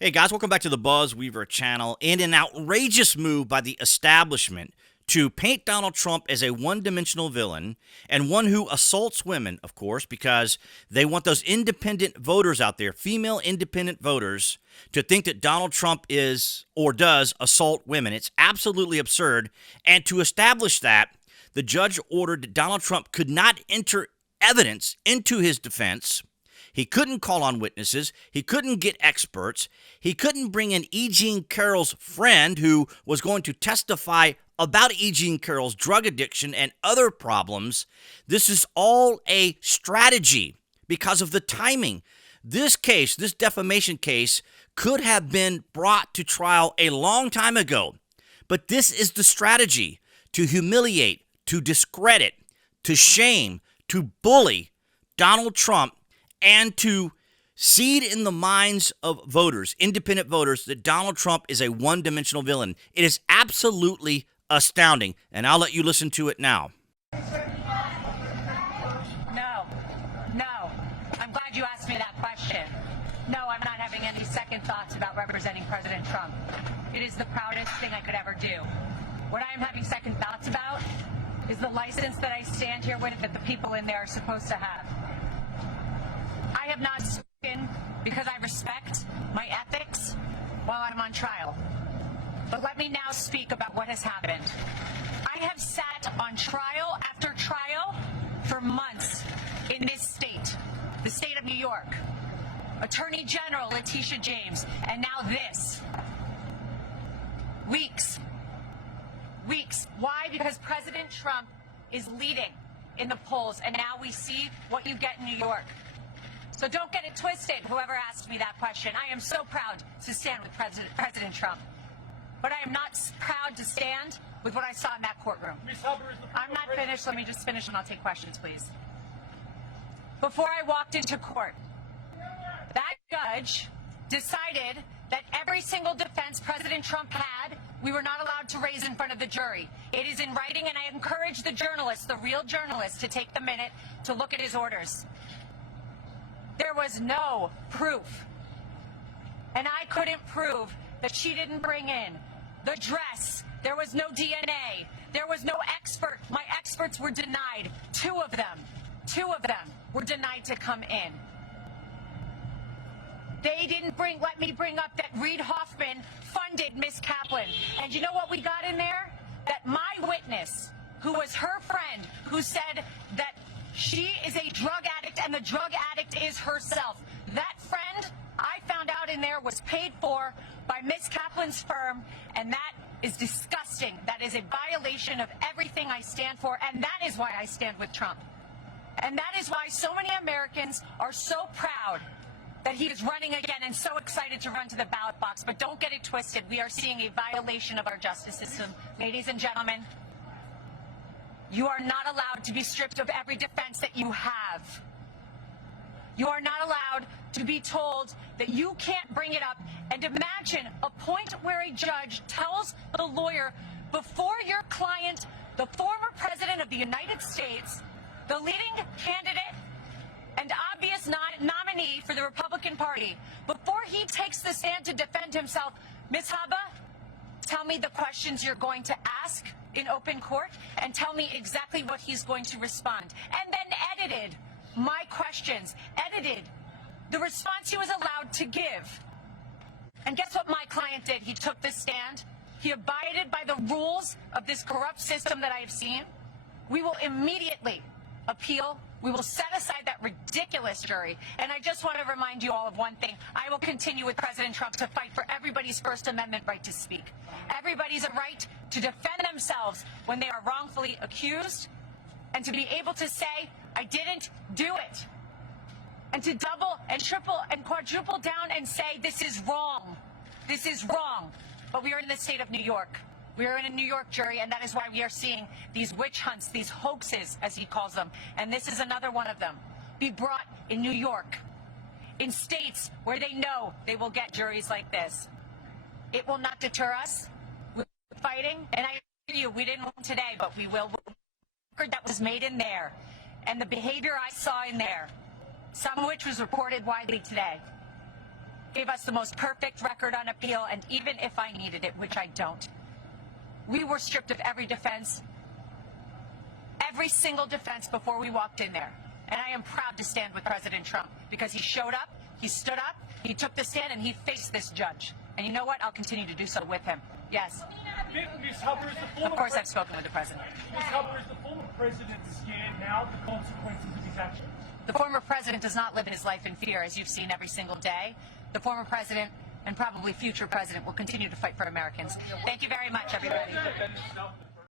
Hey guys, welcome back to the BuzWeaver channel. In an outrageous move by the establishment to paint Donald Trump as a one-dimensional villain and one who assaults women, of course, because they want those independent voters out there, female independent voters, to think that Donald Trump is or does assault women. It's absolutely absurd. And to establish that, the judge ordered that Donald Trump could not enter evidence into his defense. He couldn't call on witnesses. He couldn't get experts. He couldn't bring in 𝐀𝐦𝐚𝐳𝐸𝐿's friend who was going to testify about 𝐀𝐦𝐚𝐳𝐸𝐿's drug addiction and other problems. This is all a strategy because of the timing. This case, this defamation case, could have been brought to trial a long time ago. But this is the strategy: to humiliate, to discredit, to shame, to bully Donald Trump, and to seed in the minds of voters, independent voters, that Donald Trump is a one-dimensional villain. It is absolutely astounding, and I'll let you listen to it now. No. I'm glad you asked me that question. No, I'm not having any second thoughts about representing President Trump. It is the proudest thing I could ever do. What I am having second thoughts about is the license that I stand here with that the people in there are supposed to have. I have not spoken because I respect my ethics while I'm on trial. But let me now speak about what has happened. I have sat on trial after trial for months in this state, the state of New York. Attorney General Letitia James, and now this. Weeks. Why? Because President Trump is leading in the polls, and now we see what you get in New York. So don't get it twisted, whoever asked me that question. I am so proud to stand with President Trump. But I am not proud to stand with what I saw in that courtroom. I'm not finished. Let me just finish and I'll take questions, please. Before I walked into court, that judge decided that every single defense President Trump had, we were not allowed to raise in front of the jury. It is in writing, and I encourage the journalists, the real journalists, to take the minute to look at his orders. There was no proof. And I couldn't prove that she didn't bring in the dress. There was no DNA. There was no expert. My experts were denied. Two of them were denied to come in. They didn't let me bring up that Reid Hoffman funded Miss Kaplan. And you know what we got in there? That my witness, who was her friend, who said that she is a drug addict and the drug addict is herself. That friend, I found out in there, was paid for by Miss Kaplan's firm, and that is disgusting. That is a violation of everything I stand for, and that is why I stand with Trump. And that is why so many Americans are so proud that he is running again and so excited to run to the ballot box. But don't get it twisted. We are seeing a violation of our justice system. Ladies and gentlemen, you are not allowed to be stripped of every defense that you have. You are not allowed to be told that you can't bring it up. And imagine a point where a judge tells the lawyer, before your client, the former president of the United States, the leading candidate and obvious nominee for the Republican Party, before he takes the stand to defend himself, Ms. Haba, tell me the questions you're going to ask in open court and tell me exactly what he's going to respond. And then edited my questions, edited the response he was allowed to give. And guess what my client did? He took the stand. He abided by the rules of this corrupt system that I have seen. We will immediately appeal. We will set aside that ridiculous jury. And I just want to remind you all of one thing. I will continue with President Trump to fight for everybody's First Amendment right to speak. Everybody's a right to defend themselves when they are wrongfully accused, and to be able to say, I didn't do it. And to double and triple and quadruple down and say, this is wrong. This is wrong. But we are in the state of New York. We are in a New York jury, and that is why we are seeing these witch hunts, these hoaxes, as he calls them. And this is another one of them. Be brought in New York, in states where they know they will get juries like this. It will not deter us. We're fighting, and I assure you, we didn't win today, but we will. That was made in there, and the behavior I saw in there, some of which was reported widely today. gave us the most perfect record on appeal, and even if I needed it, which I don't, we were stripped of every defense, every single defense before we walked in there. And I am proud to stand with President Trump because he showed up, he stood up, he took the stand, and he faced this judge. And you know what? I'll continue to do so with him. Yes. Ms. Hubbard, is the former Of course, I've spoken with the president. Ms. Hubbard, is the former president scared now of the consequences of his actions? The former president does not live in his life in fear, as you've seen every single day. The former president and probably future president will continue to fight for Americans. Thank you very much, everybody.